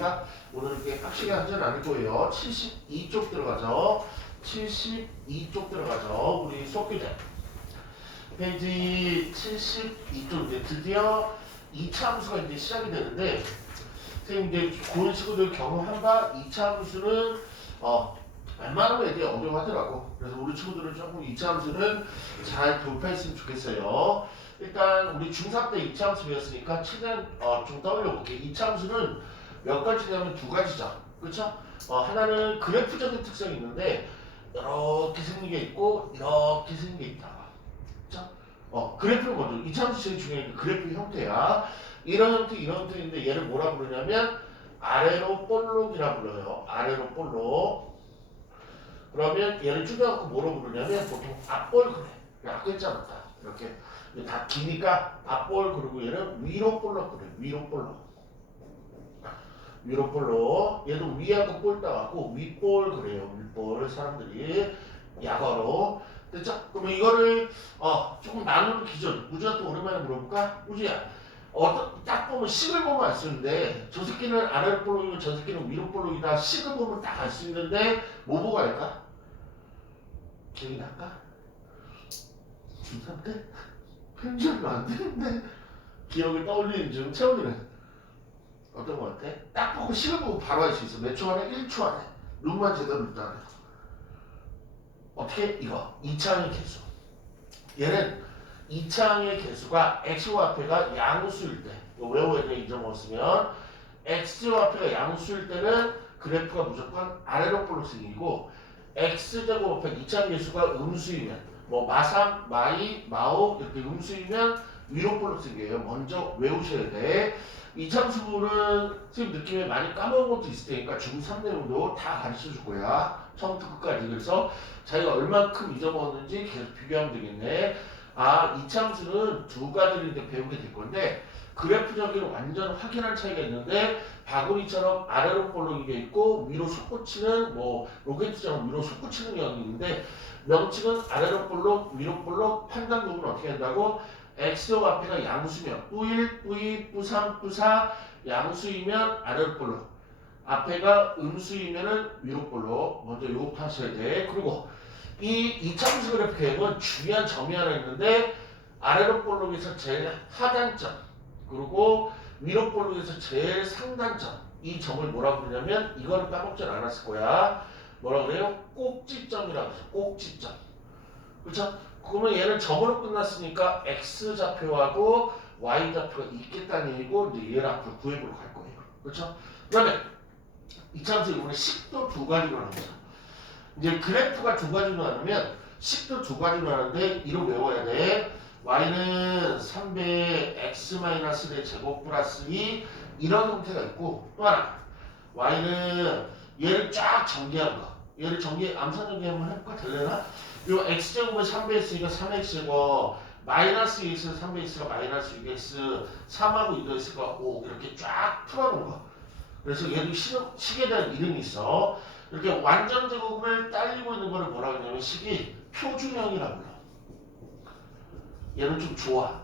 우리가 오늘 이렇게 빡시게 하진 않을 거예요. 72쪽 들어가죠. 72쪽 들어가죠. 우리 수업 교재. 페이지 72쪽 이제 드디어 2차 함수가 이제 시작이 되는데 선생님 이제 고른 친구들 경험한 바 2차 함수는 웬만하면 애들이 어려워하더라고. 그래서 우리 친구들은 조금 2차 함수는 잘 돌파했으면 좋겠어요. 일단 우리 중3 때 2차 함수 배웠으니까 최대한 좀 떠올려볼게. 2차 함수는 몇 가지냐면 두 가지죠. 그렇죠? 하나는 그래프적인 특성이 있는데 이렇게 생긴 게 있고 이렇게 생긴 게 있다. 그렇죠? 그래프는 먼저 2차 함수 제일 중요한 게 그래프 형태야. 이런 형태 이런 형태인데 얘를 뭐라 부르냐면 아래로 볼록이라 불러요. 아래로 볼록. 그러면 얘를 줄여갖고 뭐로 부르냐면 보통 앞볼 그래. 앞글자 맞다. 이렇게 다 기니까 앞볼 그리고 얘는 위로 볼록 그래. 위로 볼록. 위로 볼록. 얘도 위하고 볼 따갖고 윗볼 그래요. 윗볼 사람들이 약어로. 됐죠? 그러면 이거를 조금 나누는 기준. 우주한테 오랜만에 물어볼까? 우주야. 딱 보면 식을 보면 알 수 있는데 저 새끼는 아래로 볼록이고 저 새끼는 위로 볼록이다. 식을 보면 딱 알 수 있는데 뭐 보고 알까? 기억이 날까? 중3 때? 편집이 안 되는데 기억을 떠올리는 중 채원이는 어떤 거 같아? 딱 보고 식을 보고 바로 알 수 있어. 몇 초 안에? 1초 안에. 룸만 제대로 있다. 어떻게? 이거 2차항의 개수. 얘는 2차항의 개수가 x좌표가 양수일 때 외워야 돼. 잊어먹었으면 x좌표가 양수일 때는 그래프가 무조건 아래로 볼록 생기고 x제곱 앞에 2차항 개수가 음수이면 뭐 마삼, 마이, 마오 이렇게 음수이면 위로 볼록 생겨요. 먼저 외우셔야 돼. 이참수분은 선생님 느낌에 많이 까먹은 것도 있을 테니까 중3 내용도 다 가르쳐 줄 거야. 처음부터 끝까지. 그래서 자기가 얼만큼 잊어먹었는지 계속 비교하면 되겠네. 이참수는 두 가지를 이제 배우게 될 건데 그래프적인 완전 확연한 차이가 있는데 바구니처럼 아래로 볼록이 돼 있고 위로 솟구치는 뭐 로켓처럼 위로 솟구치는 경향이 있는데 명칭은 아래로 볼록, 위로 볼록. 판단 부분은 어떻게 한다고? x와 앞에가 양수면 뿌1, 뿌2, 뿌3, 뿌4 양수이면 아래로 볼록. 앞에가 음수이면은 위로 볼록. 먼저 요거부터 하셔야 돼. 그리고 이 2차함수 그래프 계획은 중요한 점이 하나 있는데 아래로 볼록에서 제일 하단점 그리고 위로 볼록에서 제일 상단점 이 점을 뭐라 부르냐면 이거는 까먹지 않았을 거야. 뭐라 그래요? 꼭지점이라고 해서 꼭지점. 그렇죠? 그러면 얘는 점으로 끝났으니까 x좌표하고 y좌표가 있겠다는 얘기고 이제 얘를 앞으로 구해보러 갈 거예요. 그렇죠? 그다음에 이참수 이번에 식도 두 가지로 나눕니다. 이제 그래프가 두 가지로 나누면 식도 두 가지로 나누는데 이로 외워야 돼. y는 3배 x-의 제곱 플러스 2 이런 형태가 있고 또 하나 y는 얘를 쫙 전개한 거. 얘를 암산 전개 한번 해볼까? 될래나? 요 x제곱을 3배 했으니까 3x제곱 마이너스 2x는 3배x가 마이너스 6x 3하고 2더했으니까 5 이렇게 쫙 풀어놓은 거. 그래서 얘도 식에 대한 이름이 있어. 이렇게 완전 제곱을 딸리고 있는 거를 뭐라 그러냐면 식이 표준형이라고 불러. 얘는 좀 좋아.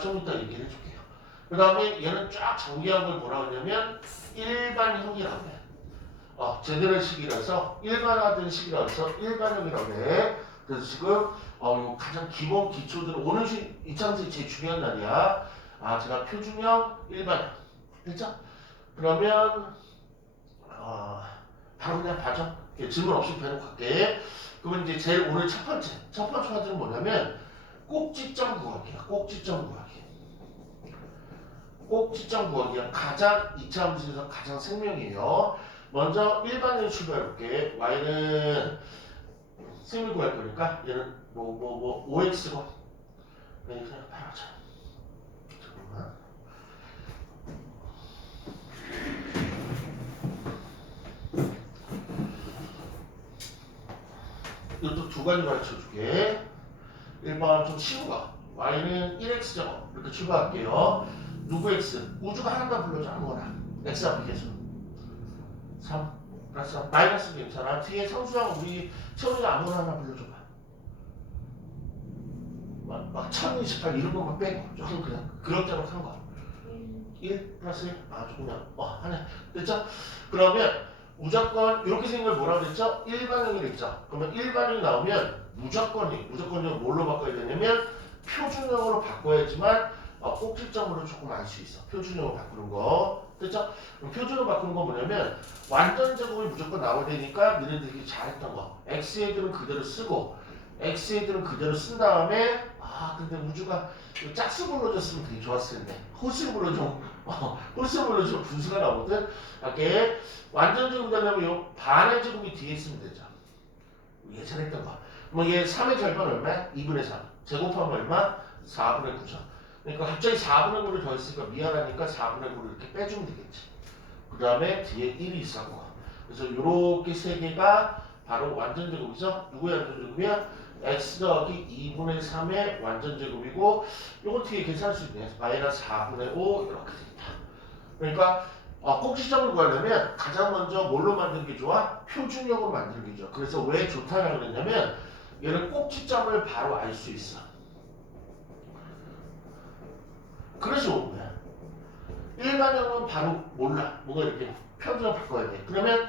좀 이따 얘기를 해줄게요. 그 다음에 얘는 쫙 전개한 걸 뭐라 그러냐면 일반형이라고 해. 제대로 식이라서 일반화된 식이라서 일반형이라고 해. 그래서 지금 요 가장 기본 기초들 오늘 2차함수의 제일 중요한 날이야. 제가 표준형, 일반형. 됐죠? 그러면 바로 그냥 봐줘. 질문 없이 배로 갈게. 그러면 이제 제일 오늘 첫 번째 화제는 뭐냐면 꼭지점 구하기야. 꼭지점 구하기. 꼭지점 구하기가 가장 2차 함수에서 가장 생명이에요. 먼저 일반형 출발해볼게. y는 생을 구할 거니까 얘는 5x고 그냥 바로 쳐. 잠깐만. 이것도 두 가지 가르쳐줄게. 1번 좀 쉬운 거. y는 1x제곱 이렇게 출발할게요. 누구 x? 우주가 하나다 불러줘. 아무거나. x 앞에 계수 3 플러스 3 마이너스 괜찮아. 뒤에 상수랑 우리 채원이가 아무거나 하나 불러줘봐. 막 1028 이런 것만 빼고 조금 그냥 그럭저럭 한 거. 1 플러스 1? 조금 그냥 하나 됐죠? 그러면 무조건 이렇게 생긴 걸 뭐라고 그랬죠? 일반형이 됐죠? 그러면 일반형이 나오면 무조건형 뭘로 바꿔야 되냐면 표준형으로 바꿔야지만 꼭지점으로 조금 알 수 있어. 표준형으로 바꾸는 거. 됐죠? 그럼 표준으로 바꾸는 거 뭐냐면 완전 제곱이 무조건 나와야 되니까 너네들이 잘했던 거. x애들은 그대로 쓰고 x애들은 그대로 쓴 다음에 근데 우주가 짝수 불러줬으면 되게 좋았을 텐데 호수 불러주면 분수가 나오거든. 이렇게 완전 제곱 되려면 요 반의 제곱이 뒤에 있으면 되죠. 예전에 했던 거. 그럼 얘 3의 절반 얼마야? 2분의 3. 제곱하면 얼마? 4분의 9죠. 그러니까 갑자기 4분의 9를 더했으니까 미안하니까 4분의 9를 이렇게 빼주면 되겠지. 그 다음에 뒤에 1이 있었고. 그래서 요렇게 세 개가 바로 완전 제곱이죠. 누구의 완전 제곱이야? x 더하기 2분의 3의 완전 제곱이고 요거 어떻게 계산할 수 있냐? 마이너스 4분의 5 이렇게 되겠다. 그러니까 꼭지점을 구하려면 가장 먼저 뭘로 만드는 게 좋아? 표준형으로 만드는 게 좋아. 그래서 왜 좋다라고 그랬냐면 얘는 꼭지점을 바로 알 수 있어. 그래서 좋은 거야. 일반형은 바로 몰라. 뭔가 이렇게 표준을 바꿔야 돼. 그러면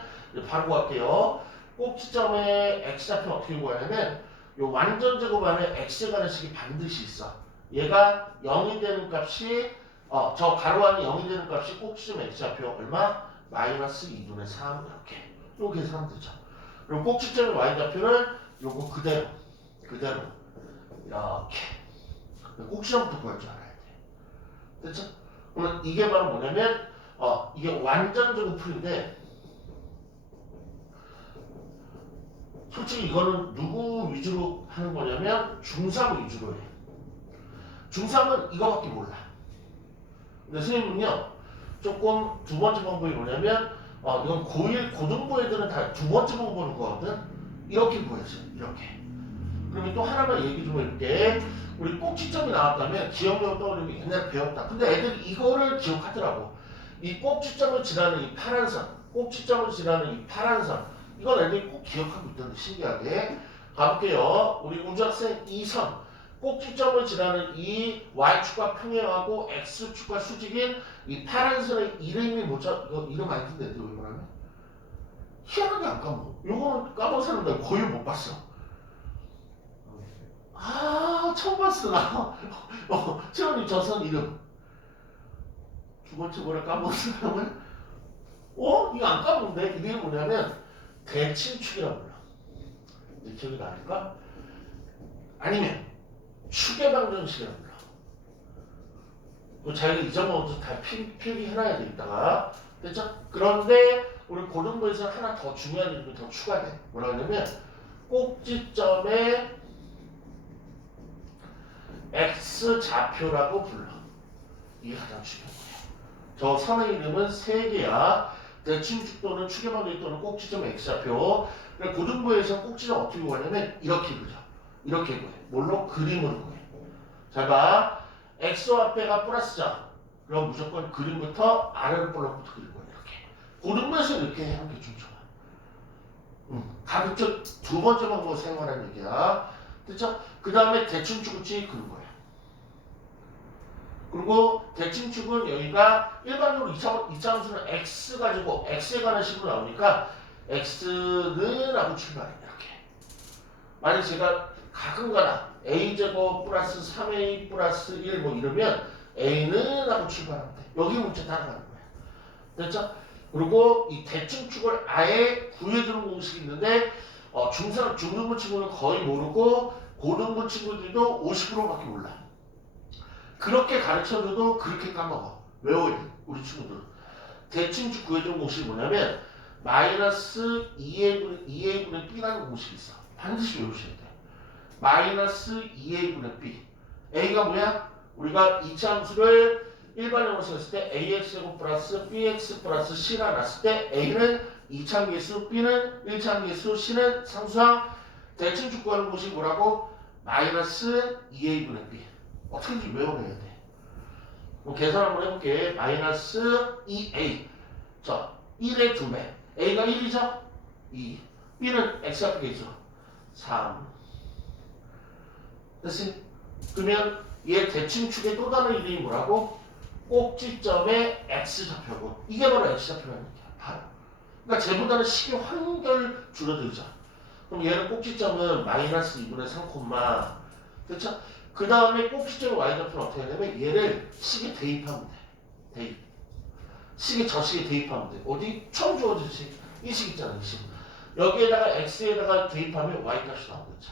바로 갈게요. 꼭지점의 x좌표 어떻게 구하냐면 요 완전 제곱 안에 x에 관한 식이 반드시 있어. 얘가 0이 되는 값이 저 가로 안에 0이 되는 값이 꼭지점 x좌표 얼마? 마이너스 2분의 3 이렇게. 요 계산하면 되죠. 그리고 꼭지점의 y좌표는 요거 그대로 이렇게. 꼭지점부터 구할 줄 알아야 돼. 됐죠? 그러면 이게 바로 뭐냐면 이게 완전 제곱풀인데 솔직히 이거는 누구 위주로 하는 거냐면 중3 위주로 해. 중3은 이거밖에 몰라. 근데 선생님은요 조금 두 번째 방법이 뭐냐면 이건 고1 고등부 애들은 다 두 번째 방법 보는 거거든. 이렇게 보여줘. 이렇게. 그러면 또 하나만 얘기 좀 해볼게. 우리 꼭지점이 나왔다면 기억력 떠올리면 옛날에 배웠다. 근데 애들이 이거를 기억하더라고. 이 꼭지점을 지나는 이 파란 선, 꼭지점을 지나는 이 파란 선, 이건 애들이 꼭 기억하고 있던데 신기하게. 가볼게요. 우리 우주학생 2선, 꼭지점을 지나는 이 y축과 평행하고 x축과 수직인 이 파란 선의 이름이 뭐죠? 이거 이름 안 듣는데 애들 왜 뭐라면? 희한하게 안 까먹어. 요거는 까먹은 사람들 거의 못 봤어. 처음 봤어 나. 채원이 저선 이름 두 번째 뭐라 까먹은 사람은 이거 안 까먹는데 이게 뭐냐면 대칭축이라고 불러. 이제 기억이 나니까 아니면 추계방정식이라고 불러. 그 자기가 잊어먹어서 다 필기해놔야 돼 이따가. 됐죠? 그런데 우리 고등부에서 하나 더 중요한 이름이 더 추가돼. 뭐라 하냐면 꼭지점의 x좌표라고 불러. 이게 가장 중요한 거야. 저 선의 이름은 세 개야. 대칭축 또는 추계방정 또는 꼭지점 x좌표. 고등부에서 꼭지점 어떻게 구하냐면 이렇게 그려. 이렇게 구해. 뭘로? 그림으로 구해. 잘 봐. x좌표가 플러스죠. 그럼 무조건 그림부터 아래로 볼록부터 그릴 거야. 이렇게. 고등부에서 이렇게 하는 게 좀 좋아. 가급적 두 번째 방법을 사용하라는 얘기야. 됐죠? 그 다음에 대칭축을 그린 거야. 그리고 대칭축은 여기가 일반적으로 2차 함수는 x 가지고 x에 관한 식으로 나오니까 x는 하고 출발해. 이렇게. 만약 제가 가끔가다 a제곱 플러스 3a 플러스 1 뭐 이러면 a는 하고 출발하면 돼. 여기 문제 따라가는 거야. 됐죠? 그리고 이 대칭축을 아예 구해주는 공식이 있는데 중등부 친구는 거의 모르고 고등부 친구들도 50%밖에 몰라. 그렇게 가르쳐줘도 그렇게 까먹어. 외워야 돼. 우리 친구들. 대칭축 구해주는 공식이 뭐냐면 마이너스 2a분의 b라는 공식이 있어. 반드시 외우셔야 돼. 마이너스 2a분의 b. a가 뭐야? 우리가 2차 함수를 일반형으로 썼을 때 ax제곱 플러스 bx 플러스 c가 났을 때 a는 2차 함계수, b는 1차 함계수, c는 상수항. 대칭축 구하는 공식이 뭐라고? 마이너스 2a분의 b. 어떻게든지 외워내야 돼. 그럼 계산 한번 해볼게. 마이너스 2a. 자, 1의 2배. a가 1이죠? 2. b는 x좌표겠죠? 3. 됐지? 그러면 얘 대칭축의 또 다른 이름이 뭐라고? 꼭지점에 x좌표고 이게 바로 x좌표라는 얘기야. 바로. 그러니까 쟤보다는 식이 한결 줄어들죠. 그럼 얘는 꼭지점은 마이너스 2분의 3 콤마 그렇죠? 그 다음에 꼭지점 y좌표는 어떻게 하냐면 얘를 식에 대입하면 돼. 대입. 식에 저 식에 대입하면 돼. 어디? 처음 주어진 식. 이 식 있잖아. 이 식. 여기에다가 x에다가 대입하면 y값이 나오겠죠.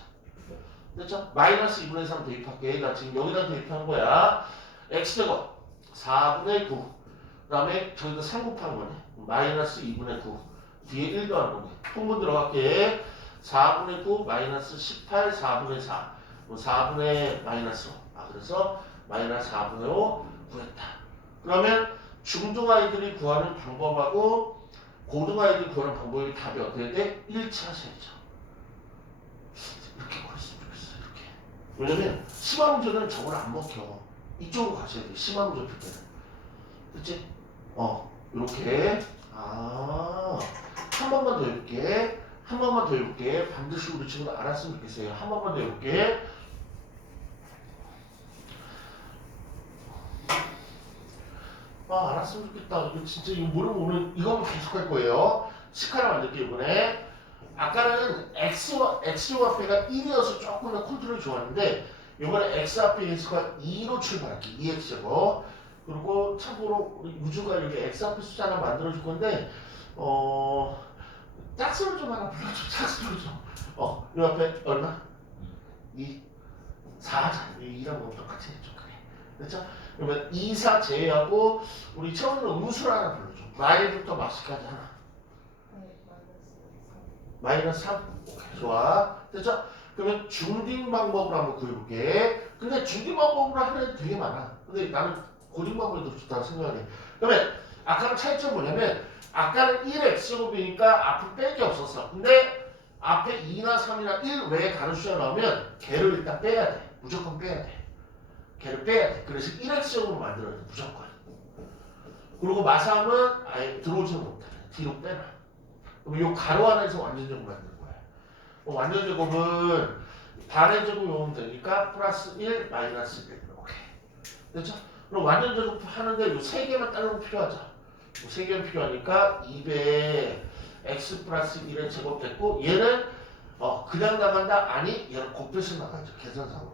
그렇죠? 마이너스 2분의 3 대입할게. 나 지금 여기다 대입하는 거야. x제곱 4분의 9. 그 다음에 저기다 3 곱한 거네. 마이너스 2분의 9. 뒤에 1 더한 거네. 통분 들어갈게. 4분의 9 마이너스 18 4분의 4. 4분의 마이너스 5. 아 그래서 마이너스 4분의 5 구했다. 그러면 중등 아이들이 구하는 방법하고 고등 아이들이 구하는 방법이 답이 어떻게 돼? 일치하셔야죠. 이렇게 그랬으면 좋겠어. 이렇게. 왜냐면 심화 문제는 저걸 안 먹혀. 이쪽으로 가셔야 돼. 심화 문제 풀 때는. 그치? 이렇게. 한 번만 더 해볼게. 한 번만 더 해볼게. 반드시 우리 친구들 알았으면 좋겠어요. 한 번만 더 해볼게. 알았으면 좋겠다. 이거 진짜 이거 모르면 오늘 이거만 계속 할 거예요. 식하나 만들게 이번에. 아까는 x 앞에가 1이어서 조금 더 컨트롤이 좋았는데 이번에 x 앞에 x가 2로 출발할게. 2x제곱. 그리고 참고로 우리 우주가 이렇게 x 앞에 숫자 하나 만들어줄 건데 짝수를 좀 하나 불러줘. 짝수를 좀. 이 앞에 얼마? 2. 4잖아. 2라고 똑같이 해줘. 그래. 그렇죠? 그러면 2, 4 제외하고 우리 처음으로 음수를 하나 불러줘. 마일부터 마스까지 하나. 마이너스 3? 오케이, 좋아. 됐죠? 그러면 중딩 방법으로 한번 구해볼게. 근데 중딩 방법으로 하는 애들 되게 많아. 근데 나는 고딩 방법이 더 좋다고 생각해. 그러면 아까랑 차이점이 뭐냐면 아까는 1x제곱이니까 앞을 뺄 게 없었어. 근데 앞에 2나 3이나 1 외에 다른 숫자 나오면 걔를 일단 빼야 돼. 무조건 빼야 돼. 걔를 빼야 돼. 그래서 1x제곱으로 만들어야 돼. 무조건. 그리고 마삼은 아예 들어오지는 못해. 뒤로 빼놔. 그럼 요 가로 안에서 완전 제곱 만드는 거야. 완전 제곱은 반의 제곱 오면 되니까 플러스 1 마이너스 1 이렇게. 됐죠? 그럼 완전 제곱 하는데 요 세 개만 따로 필요하죠. 요 세 개만 필요하니까 200 x 플러스 1의 제곱 됐고 얘는 그냥 나간다? 아니 얘는 곱해서 나가죠. 계산상으로.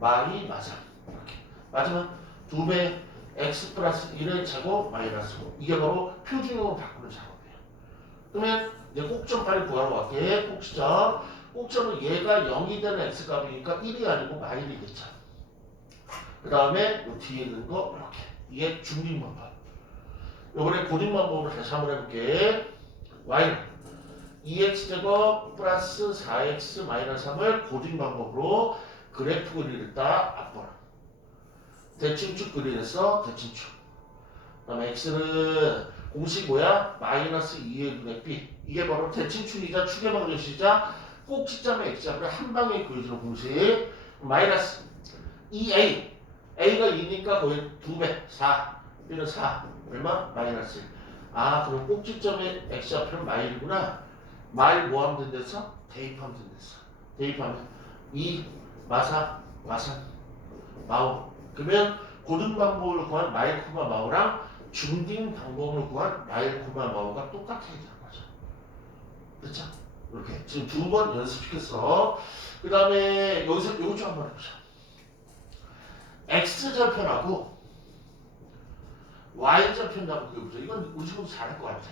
마이 마삼 이렇게. 맞으면 2배 x 플러스 1의 제곱 마이너스 5. 이게 바로 표준형으로 바꾸는 작업이에요. 그러면 이제 꼭점 빨리 구하러 갈게. 꼭지점. 꼭점은 얘가 0이 되는 x값이니까 1이 아니고 마일이겠죠. 그 다음에 요 뒤에 있는 거 이렇게. 이게 중딩 방법. 요번에 고딩 방법으로 다시 한번 해볼게. y는 2x제곱 플러스 4x 마이너스 3을 고딩 방법으로 그래프 그리겠다. 앞번호. 대칭축 그리겠어. 대칭축. 그 다음에 x는 공식 뭐야? 마이너스 2의 분의 b. 이게 바로 대칭축이자 축의 방정식이자 꼭지점의 x좌표를 한 방에 그려주는 공식. 마이너스 2a. a가 2니까 거의 2배. 4. b는 4. 얼마? 마이너스 1. 그럼 꼭지점의 x좌표는 마일이구나. 마일 뭐 하면 된댔어? 대입하면 된댔어. 대입하면 2, 마사, 마산, 마오. 그러면 고등 방법으로 구한 마일, 코마, 마오랑 중딩 방법으로 구한 마일, 코마, 마오가 똑같아야 되는 거죠. 그렇죠? 이렇게 지금 2번 연습시켰어. 그 다음에 여기서 요거 좀 한번 해보자. x절편하고 y절편하고 그려보자. 이건 우리 친구도 잘할 것 같아.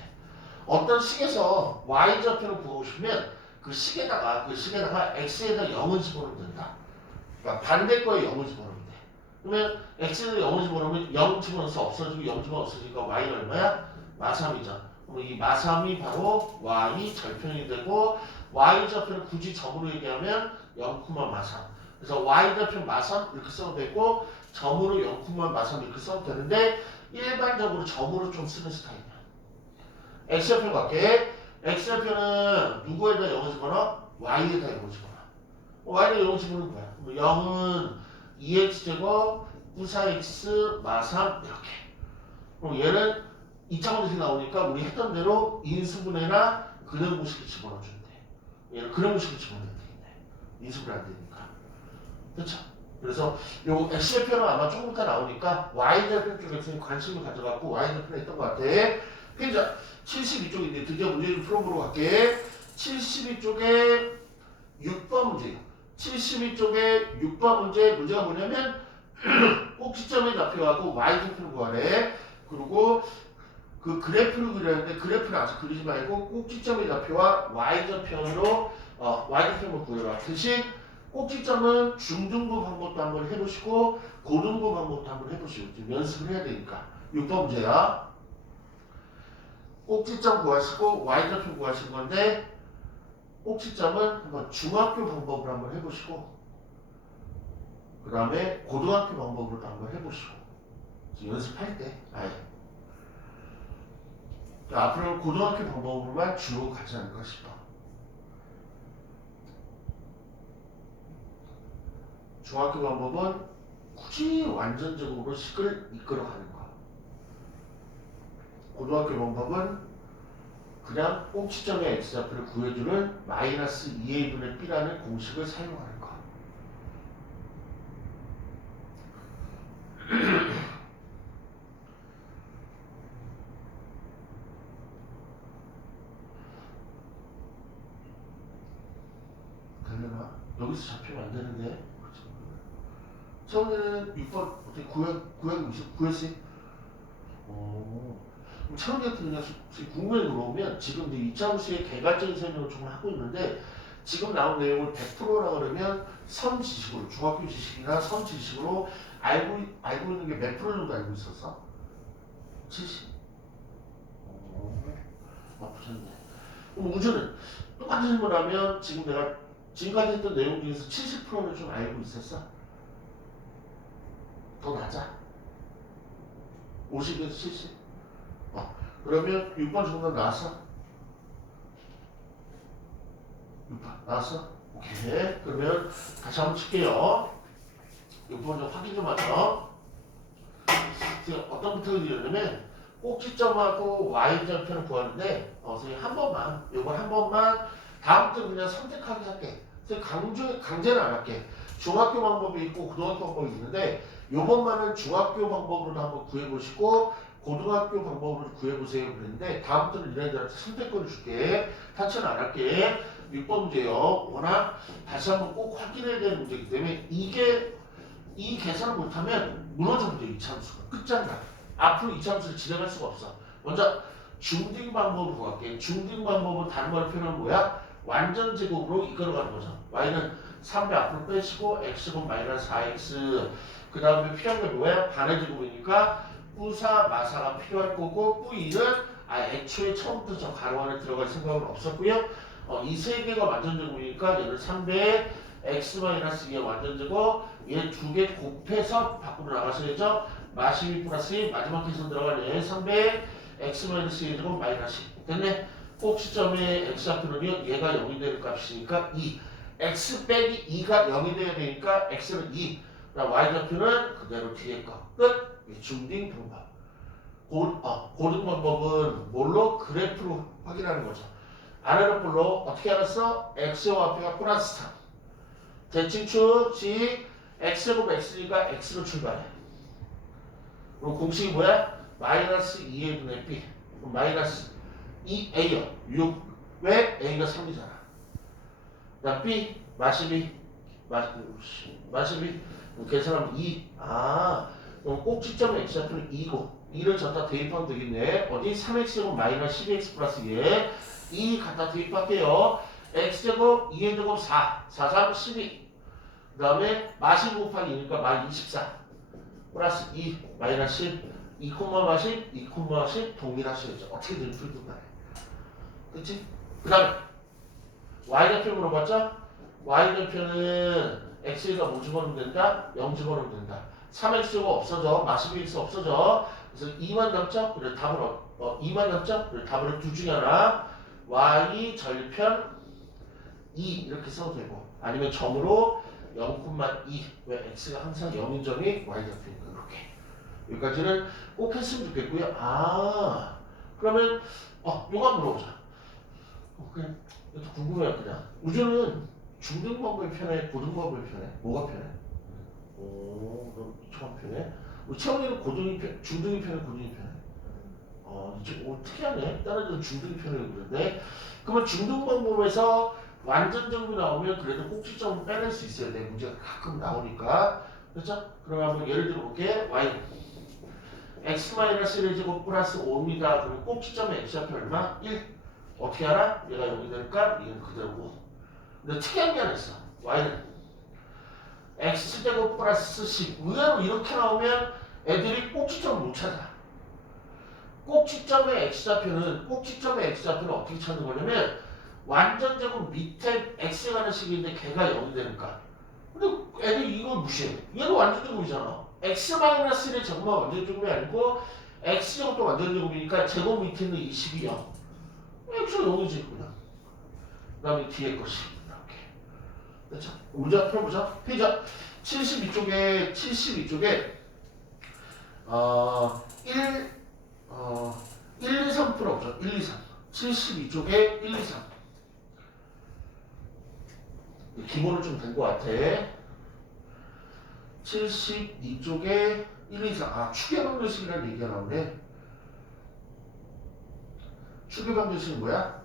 어떤 식에서 y절편을 구하고 싶으면 그 식에다가 x에다 0을 집어넣으면 된다. 그러니까 반대 거에 0을 집어넣으면 돼. 그러면 x에다 0을 집어넣으면 0 집어넣어서 없어지고 0 집어넣어 없어지니까 y는 얼마야? 마삼이죠. 그럼 이 마삼이 바로 y절편이 되고 y절편을 굳이 점으로 얘기하면 0, 마삼. 그래서 y절편 마삼 이렇게 써도 되고 점으로 0, 마삼 이렇게 써도 되는데 일반적으로 점으로 좀 쓰는 스타일이야. x절편 갈게. x절편은 누구에다 0을 집어넣어? y에다 0을 집어넣어. y에다 0을 집어넣는 거야. 0은 2x제곱 9,4x 마삼 이렇게. 그럼 얘는 2차 공식이 나오니까 우리 했던 대로 인수분해나 근해 공식을 집어넣어주면 돼. 얘는 근해 공식을 집어넣어야 되겠네. 인수분해 안 되니까. 그렇죠? 그래서 요 x좌표는 아마 조금 이따 나오니까 y좌표 쪽에 선생님 관심을 가져갖고 y좌표는 했던 것 같아. 자, 72쪽인데 드디어 문제 좀 풀어보러 갈게. 72쪽에 6번 문제예요. 72쪽에 6번 문제가 뭐냐면 꼭지점의 좌표하고 y좌표를 구하래. 그리고 그 그래프를 그리는데 그래프는 아직 그리지 말고 꼭지점의 좌표와 y좌표로 y좌표를 구해라. 대신 꼭지점은 중등부 방법도 한번 해보시고 고등부 방법도 한번 해보시고 지금 연습을 해야 되니까 6번 문제야. 꼭지점 구하시고 y좌표 구하신 건데 꼭지점은 한번 중학교 방법으로 한번 해보시고 그 다음에 고등학교 방법으로 한번 해보시고 지금 연습할 때 아예 앞으로는 고등학교 방법으로만 주로 가지 않을까 싶어. 중학교 방법은 굳이 완전적으로 식을 이끌어가는 거. 고등학교 방법은 그냥 꼭지점의 x좌표를 구해주는 마이너스 2a분의 b라는 공식을 사용하는 거. 되려나? 여기서 잡히면 안 되는데. 처음에는 6번 어떻게 구했지? 그럼 차원이 같은 경우는 궁금해 물어보면 지금 이제 2차함수의 개괄적인 설명을 좀 하고 있는데 지금 나온 내용을 100%라 그러면 선 지식으로 중학교 지식이나 선 지식으로 알고 있는 게 몇 프로 정도 알고 있었어? 70? 나쁘셨네. 그럼 우주는 똑같은 질문을 하면 지금 내가 지금까지 했던 내용 중에서 70%는 좀 알고 있었어? 더 낮아? 50에서 70? 그러면 6번 정도 나왔어? 6번 나왔어? 오케이. 그러면 다시 한번 칠게요. 6번 좀 확인 좀 하죠. 제가 어떤 부탁을 드렸냐면 꼭지점하고 y좌표를 구하는데 선생님 한 번만 이번 한 번만 다음부터 그냥 선택하게 할게. 강제는 안 할게. 중학교 방법이 있고 고등학교 방법이 있는데 요번만은 중학교 방법으로 한번 구해보시고 고등학교 방법으로 구해보세요 그랬는데 다음부터는 이래저래 선택권을 줄게. 타치는 안 할게. 6번 문제요. 워낙 다시 한번 꼭 확인해야 되는 문제이기 때문에 이 계산을 못하면 무너져 문제 2차함수가 끝장나. 앞으로 2차함수를 진행할 수가 없어. 먼저 중딩 방법으로 갈게. 중딩 방법은 다른 말로 표현하면 뭐야? 완전 제곱으로 이끌어가는 거죠. y는 3배 앞으로 빼시고 x제곱 마이너스 4x 그 다음에 필요한 게 뭐야? 반의 제곱이니까 뿌사 마사가 필요할 거고 뿌이는 애초에 처음부터 저 가로 안에 들어갈 생각은 없었고요. 이 세 개가 완전 제곱이니까 얘는 3배에 x 마이너스 2의 완전 제곱 얘 두 개 곱해서 밖으로 나가셔야죠. 마시 2 플러스 2 마지막 계산 들어가네. 3배에 x 마이너스 2의 제곱 마이너스 2 됐네. 꼭지점의 x좌표는요 얘가 0이 되는 값이니까 2 x 빼기 2가 0이 돼야 되니까 x는 2 y좌표는 그대로 뒤에 거 끝. 중딩 방법. 고등 방법은 뭘로? 그래프로 확인하는 거죠. 아래로 볼로 어떻게 알았어? x와 y가 플러스 3 대칭축 지 x제곱 x니까 x로 출발해. 그럼 공식이 뭐야? 마이너스 2a 분의 b 마이너스 2a요. 6 왜? a가 3이잖아. 나 b 마시비 계산하면 2. 그럼 꼭지점의 x좌표는 2고 2를 갖다 대입하면 되겠네. 어디? 3x제곱 마이너스 12x 플러스 2에 2 갖다 대입할게요. x제곱 2의 제곱 4 3, 12. 그 다음에 마시 곱하기 2니까 마 24 플러스 2 마이너스 10 2, 마시 2, 10 동일하시겠죠. 어떻게든 풀든 간에. 그치? 그 다음에 y좌표 물어봤죠? y좌표는 x가 뭐 집어넣으면 된다? 0 집어넣으면 된다. 3x가 없어져. 마시 2x 없어져. 그래서 2만 남죠? 그래 답은 2만 남죠? 그래 답은 둘 중에 하나. y 절편 2 이렇게 써도 되고 아니면 점으로 0,2 왜 x가 항상 0인 점이 y좌표니까 이렇게 여기까지는 꼭 했으면 좋겠고요. 그러면 요거 한번 물어보자. 그냥 이것도 궁금해요. 그냥 우주는 중등 방법이 편해? 고등 방법이 편해? 뭐가 편해? 그럼 처음 편에 우리 채원이는 고등이 편, 중등이 편에 고등이 편에. 이제 특이하네. 다른 애들은 중등이 편에 그러는데 그러면 중등 방법에서 완전 정비 나오면 그래도 꼭지점을 빼낼 수 있어야 돼. 문제가 가끔 나오니까. 그렇죠? 그럼 한번 예를 들어 볼게. y x-1의 제곱 플러스 5입니다. 그러면 꼭지점의 x좌표 얼마? 1. 어떻게 알아? 얘가 0이 될까? 얘는 그대로고. 근데 특이한 게 하나 있어. y는 x제곱 플러스 10. 의외로 이렇게 나오면 애들이 꼭지점을 못 찾아. 꼭지점의 x좌표는 어떻게 찾는 거냐면 완전 제곱 밑에 x 가는 식인데 걔가 0이 되니까. 근데 애들이 이걸 무시해. 얘도 완전 제곱이잖아. x-1의 제곱만 완전 제곱이 아니고 x제곱도 완전 제곱이니까 제곱 밑에 있는 20이 0. x가 0이지 그냥. 그 다음에 뒤에 것이 이렇게. 됐죠? 문제 풀어보자. 페이지 72쪽에 1, 2, 3 풀어보자. 1, 2, 3. 72쪽에 1, 2, 3. 기본은 좀 된 것 같아. 72쪽에 1, 2, 3. 추계방정식이라는 얘기가 나오네. 추계방정식은 뭐야?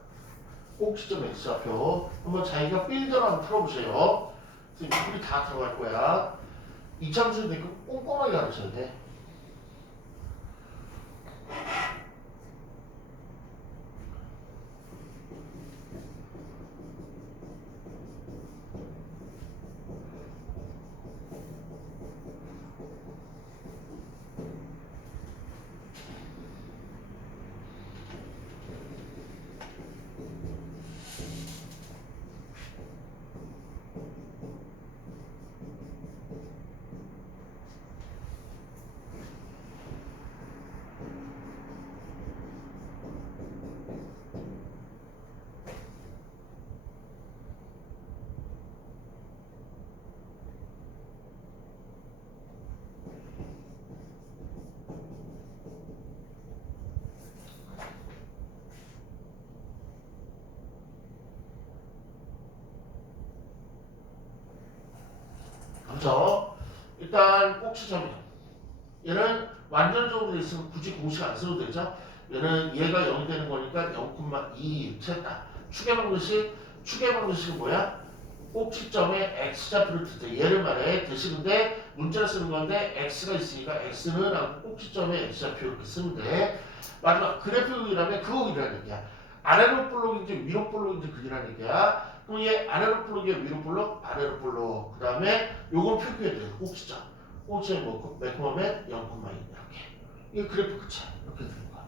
꼭지점 x좌표. 한번 자기가 필드로 한번 풀어보세요. 선생님 다 들어갈 거야. 이참수인데 꼼꼼하게 가르쳐야 돼. 그렇죠? 일단 꼭지점이요. 얘는 완전적으로 있으면 굳이 공식 안 써도 되죠? 얘는 얘가 0이 되는 거니까 0,2 쳤다. 추계방정식은 뭐야? 꼭지점에 x좌표를 뜻해. 얘를 말해. 대신인데 문자를 쓰는 건데 x가 있으니까 x는 하고 꼭지점에 x좌표 이렇게 쓰면 돼. 마지막 그래프 그리라면 그거 그리라는 얘기야. 아래로 볼록인지 위로 볼록인지 그리라는 얘기야. 그럼 얘 아래로 볼록이야 위로 볼록? 아래로 볼록. 그 다음에 요건 표기해야 돼. 꼭지점. 꼭지점에 뭐 매콤하면 0,2 이렇게. 이게 그래프 끝이야. 이렇게 되는 거야.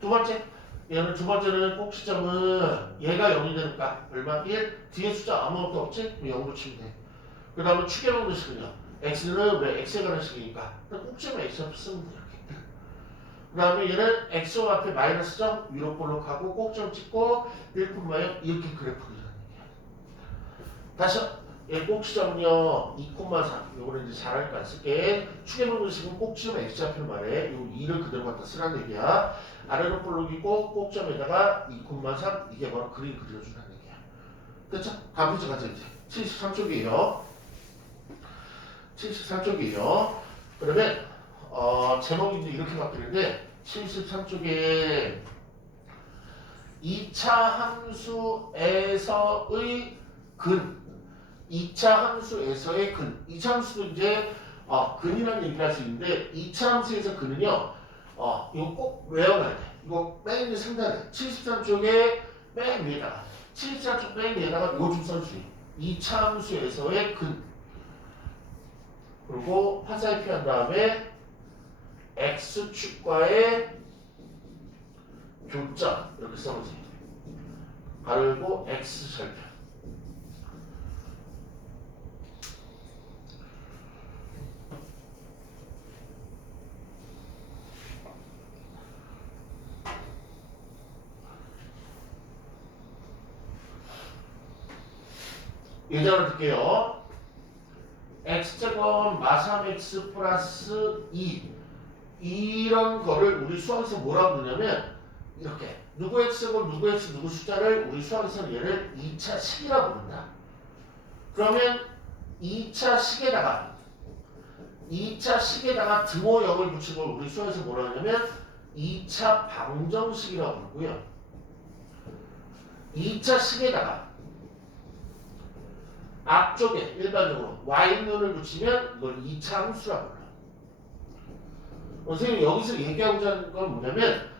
두 번째. 얘는 두 번째는 꼭지점은 얘가 0이 되니까 얼마? 1. 뒤에 숫자 아무것도 없지? 0으로 치면 돼. 그 다음에 추계방정식은요. x는 왜 x에 관한 식이니까 꼭지점에 x좌표 쓰면 돼. 이렇게. 그 다음에 얘는 x 앞에 마이너스 점 위로 볼록하고 꼭지점 찍고 1,0 이렇게 그래프 그리라는 얘기야. 다시 얘 꼭지점은요 2,3 요거는 이제 잘하니까 안 쓸게. 추계방정식은 꼭지점 x좌표를 말해. 요 2를 그대로 갖다 쓰라는 얘기야. 아래로 볼록이고 꼭점에다가 2,3 이게 바로 그림 그려주라는 얘기야. 됐죠? 다음 페이지 가자 이제. 73쪽이에요. 73쪽이에요. 그러면 제목이 이제 이렇게 바뀌는데 73쪽에 2차 함수에서의 근 2차 함수에서의 근 2차 함수도 이제 근이라는 얘기를 할 수 있는데 2차 함수에서 근은요 이거 꼭 외워놔야 돼. 이거 맨 상단에 73쪽에 맨 위에다가 74쪽 맨 위에다가 요즘 써주세요. 2차 함수에서의 근 그리고 화살표 한 다음에 x축과의 교점 이렇게 써보세요. 가르고 x절편 예전을 들게요. x제곱 마삼x 플러스 2 이런 거를 우리 수학에서 뭐라고 부르냐면 이렇게 누구 x제곱 누구 x 누구 숫자를 우리 수학에서는 얘를 2차 식이라고 부른다. 그러면 2차 식에다가 2차 식에다가 등호 0을 붙인 걸 우리 수학에서 뭐라 하냐면 2차 방정식이라고 부르고요. 2차 식에다가 앞쪽에 일반적으로 y는을 붙이면 이걸 2차 함수라고 불러요. 선생님 여기서 얘기하고자 하는 건 뭐냐면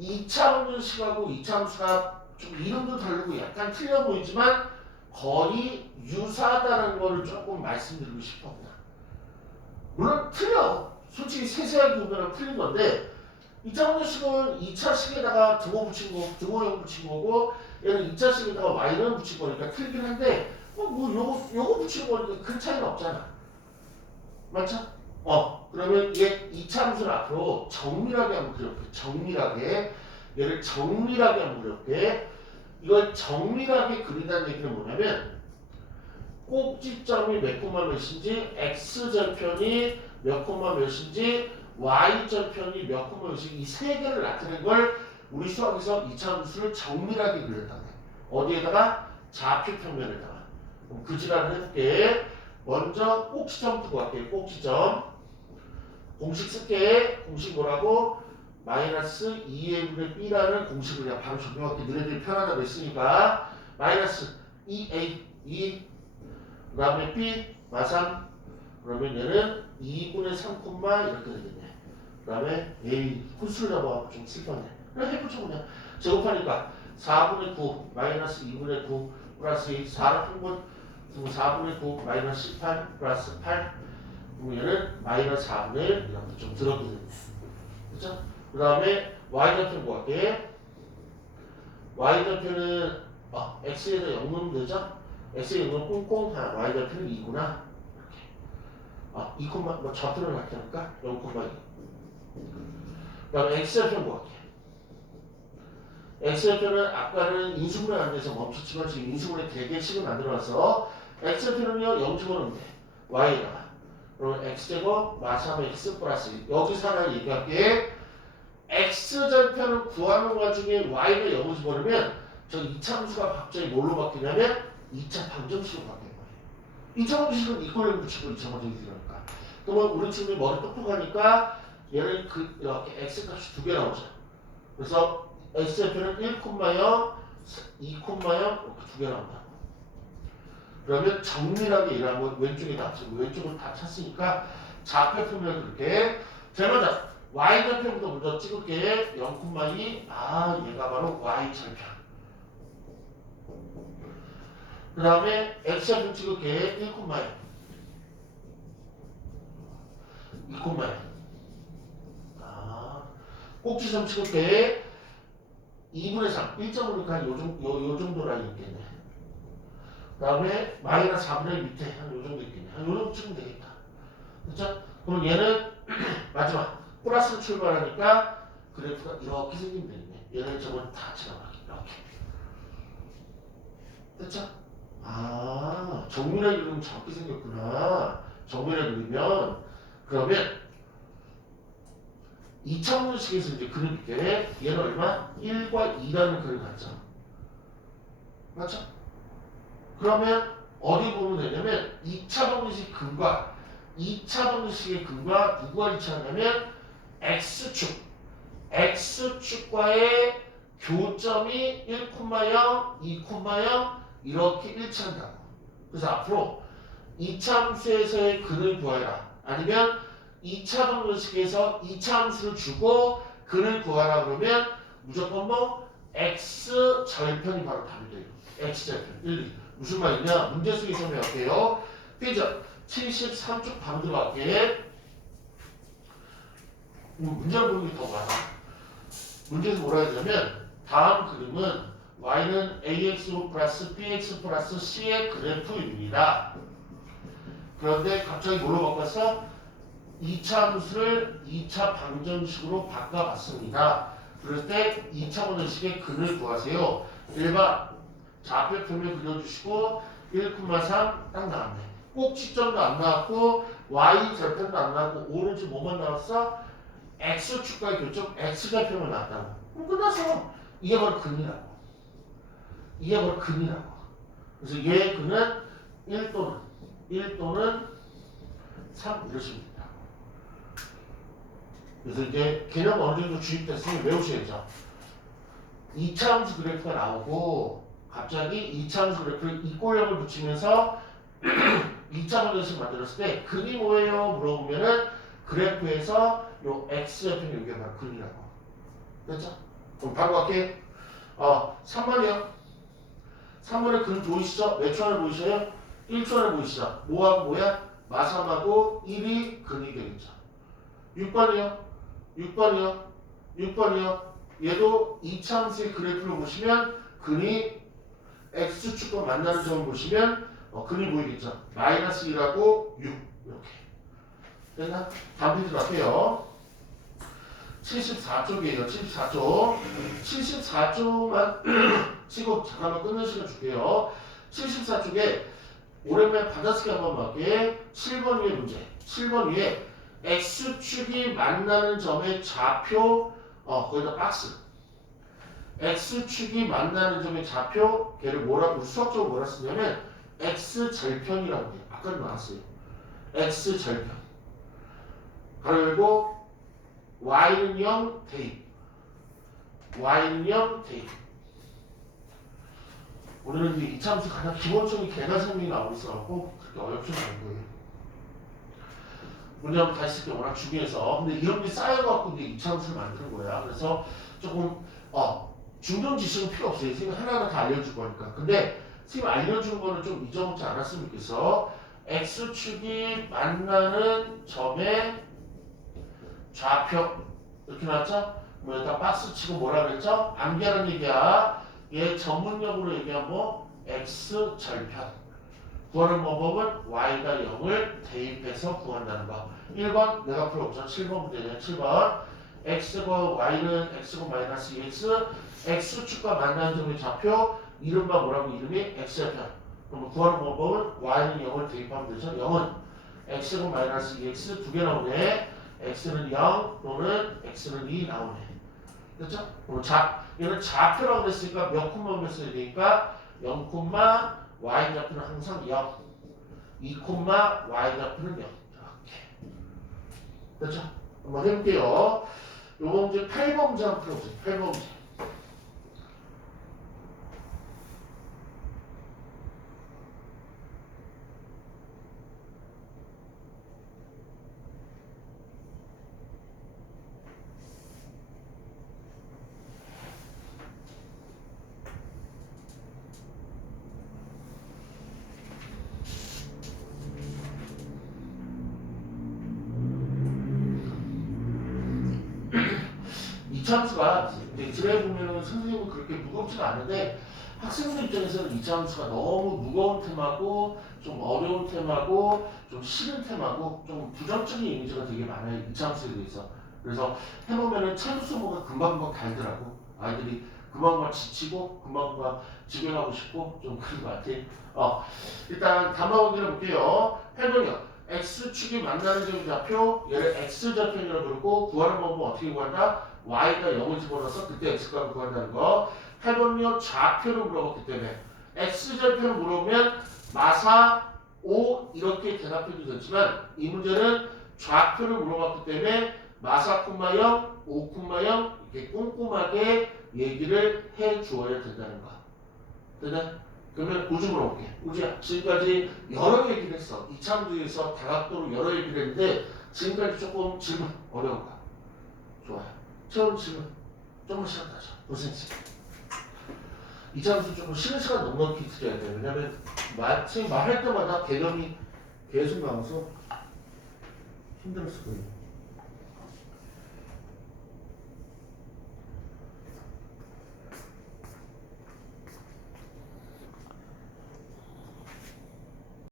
2차 방정식하고 2차 함수가 좀 이름도 다르고 약간 틀려 보이지만 거의 유사하다는 거를 조금 말씀드리고 싶습니다. 물론 틀려. 솔직히 세세하게 보면 틀린 건데 2차 방정식은 2차 식에다가 등호 붙인 거, 등호형 붙인 거고 얘는 2차 식에다가 y는 붙인 거니까 틀리긴 한데 요거 붙인 거니까 큰 차이는 없잖아. 맞죠? 그러면 얘 2차 함수를 앞으로 정밀하게 한번 그려볼게. 정밀하게. 얘를 정밀하게 한번 그려볼게. 이걸 정밀하게 그린다는 얘기는 뭐냐면 꼭지점이 몇 콤마 몇인지 x절편이 몇 콤마 몇인지 y절편이 몇 콤마 몇인지 이 세 개를 나타낸 걸 우리 수학에서 2차 함수를 정밀하게 그렸다는 거야. 어디에다가? 좌표 평면에다가. 그럼 그 지랄을 해볼게. 먼저 꼭지점 두고 갈게요. 꼭지점. 공식 쓸게. 공식 뭐라고? 마이너스 2의 분의 b라는 공식을 그냥 바로 적용할게. 너네들이 편하다고 했으니까 마이너스 2a 2 그 다음에 b 마삼 그러면 얘는 2분의 3 콤마 이렇게 되겠네. 그 다음에 a 홀수를 잡아갖고 좀 슬퍼네. 그냥 해보죠 그냥. 제곱하니까 4분의 9 마이너스 2분의 9 플러스 2 4를 4분의 9 마이너스 18 플러스 8 그럼 얘는 마이너스 4분의 1 이렇게 좀 들어오게 되네. 그렇죠? 그 다음에 y좌표 구할게. y좌표는 x에다 0 넣으면 되죠? x에 0은 꽁꽁 y좌표는 2구나. 이렇게 2, 좌표를 나타낼까? 0,2. 그 다음에 x좌표 구할게. x좌표는 아까는 인수분해 안 돼서 멈췄지만 지금 인수분해 대개식을 만들어놔서 x좌표는요 0 집어넣으면 돼. y에다가. 그러면 x제곱 마삼 x 플러스 1. 여기서 하나 얘기할게. x절편을 구하는 와중에 y가 0을 집어넣으면 저 2차 함수가 갑자기 뭘로 바뀌냐면 2차 방정식으로 바뀌는 거예요. 2차 방정식은 이꼴을 붙이고 2차 방정식이니까. 그러면 우리 친구이 머리 똑똑하니까 얘를 이렇게 x값이 두 개 나오죠. 그래서 x절편은 1,0, 2,0 이렇게 두 개 나온다. 그러면 정밀하게 일하면 왼쪽에 다 치고 왼쪽을 다 찼으니까 좌표 표면을 그렇게 제일 먼저 y절편부터 먼저 찍을게. 0,2 얘가 바로 y절편. 그 다음에 x절편 찍을게. 1,0 2,0 꼭지점 찍을게. 2분의 3 1.5니까 요 정도 라인 있겠네. 그 다음에 마이너스 4분의 1 밑에 한 요 정도 있겠네. 한 요 정도 찍으면 되겠다. 그렇죠? 그럼 얘는 마지막 플러스로 출발하니까 그래프가 이렇게 생기면 되겠네. 얘는 저건 다 지나가게 이렇게. 됐죠? 정밀하게 그리면 저렇게 생겼구나. 정밀하게 그리면 그러면 2차 방정식에서 이제 그려볼게. 얘는 얼마? 1과 2라는 그림 같죠? 맞죠? 그러면 어디 보면 되냐면 2차 방정식 근과 2차 방정식의 근과 누구가 일치하냐면 x축. x축과의 교점이 1,0, 2,0 이렇게 일치한다고. 그래서 앞으로 2차 함수에서의 근을 구하라. 아니면 2차 방정식에서 2차 함수를 주고 근을 구하라 그러면 무조건 x절편이 바로 답이 돼요. x절편 1, 2. 무슨 말이냐? 문제 속에 설명할게요. 페이지 73쪽 바로 들어갈게. 문제를 보는 게 더 많아. 문제에서 뭐라 하냐면 다음 그림은 y는 ax 플러스 bx 플러스 c의 그래프입니다. 그런데 갑자기 뭘로 바꿨어? 2차 함수를 2차 방정식으로 바꿔봤습니다. 그럴 때 2차 방정식의 근을 구하세요. 1번 좌표 평면 그려주시고 1,3 딱 나왔네. 꼭지점도 안 나왔고 y 절편도 안 나왔고 오른쪽 뭐만 나왔어? x축과의 교점 x좌표만 나왔다고. 그럼 끝났어. 이게 바로 근이라고. 이게 바로 근이라고. 그래서 얘의 근은 1 또는 3 이러시면 됩니다. 그래서 이제 개념 어느 정도 주입됐으면 외우셔야죠. 2차함수 그래프가 나오고 갑자기 2차함수 그래프를 이꼴형을 붙이면서 2차 방정식 만들었을 때 근이 뭐예요? 물어보면은 그래프에서 요 x좌표는 여기가 바로 근이라고. 됐죠? 그럼 바로 갈게. 3번이요. 3번에 근 보이시죠? 몇 초 안에 보이셔요? 1초 안에 보이시죠? 뭐하고 뭐야? 마삼하고 1이 근이 되겠죠. 6번이요. 6번이요. 6번이요. 얘도 2차 함수의 그래프를 보시면 근이 x축과 만나는 점을 보시면 근이 보이겠죠. 마이너스 1하고 6 이렇게. 됐나? 다음 페이지 갈게요. 74쪽이에요. 74쪽. 74쪽만 치고 잠깐만 끊는 시간 줄게요. 74쪽에 오랜만에 받아쓰기 한번 볼게. 7번 위에 문제. 7번 위에 x축이 만나는 점의 좌표 거기다 박스. x축이 만나는 점의 좌표 걔를 뭐라고 수학적으로 뭐라 쓰냐면 x절편이라고 해요. 아까도 나왔어요. x절편. 가로 열고 y는 0 대입. y는 0 대입. 오늘은 이제 이차함수 가장 기본적인 계산성이 나오고 있어갖고 그렇게 어렵지 않은 거예요. 문제 한번 다시 쓸 때 워낙 중요해서 근데 이런 게 쌓여갖고 이제 이차함수를 만드는 거야. 그래서 조금 중등 지식은 필요 없어요. 선생님 하나하나 다 알려줄 거니까. 근데 선생님 알려준 거는 좀 잊어먹지 않았으면 좋겠어. x축이 만나는 점의 좌표 이렇게 나왔죠? 뭐 여기다 박스 치고 뭐라 그랬죠? 암기하는 얘기야. 얘 전문용어로 얘기하면 뭐 x절편. 구하는 방법은 y가 0을 대입해서 구한다는 거. 1번 내가 풀어보자. 7번 문제냐. 7번 x고 y는 x고 마이너스 2x x축과 만나는 점의 좌표 이른바 뭐라고 이름이 x절편. 그럼 구하는 방법은 y는 0을 대입하면 되죠. 0은 x고 마이너스 2x 두 개 나오네. x는 0 또는 x는 2 나오네. 됐죠? 그럼 얘는 좌표라고 그랬으니까 몇 콤마 써야 되니까 0 콤마 y 좌표는 항상 0 2 콤마 y 좌표는 0 이렇게. 됐죠? 한번 해볼게요. 요거 문제 8번 문제 한번 풀어보세요. 8번 문제. 이차함수가 지뢰 보면은 선생님은 그렇게 무겁지가 않은데 학생들 입장에서는 이차함수가 너무 무거운 테마고 좀 어려운 테마고 좀 싫은 테마고 좀 부정적인 이미지가 되게 많아요. 이차함수에 대해서. 그래서 해보면은 체수소모가 금방금방 달더라고. 아이들이 금방금방 지치고 금방금방 집에 가고 싶고 좀 그런 것 같아. 일단 단말 확인해 볼게요. 8번이요. x축이 만나는 점 좌표 얘를 x좌표라고 부르고 구하는 방법은 어떻게 구한다? y가 0을 집어넣어서 그때 x값을 구한다는 거. 8번은요 좌표를 물어봤기 때문에 x좌표를 물어보면 마사 5 이렇게 대답해도 되지만 이 문제는 좌표를 물어봤기 때문에 마사 콤마 0, 5 콤마 0 이렇게 꼼꼼하게 얘기를 해 주어야 된다는 거. 됐나? 그러면 우주 물어볼게. 우주야 지금까지 여러 얘기를 했어. 이차함수에서 다각도로 여러 얘기를 했는데 지금까지 조금 질문 어려운 거. 좋아요. 처음 질문 조금 시간 가져. 고생했어. 이차함수 조금 쉬는 시간 넉넉히 드려야 돼. 왜냐면 마침 말할 때마다 개념이 계속 나와서 힘들었을 거예요.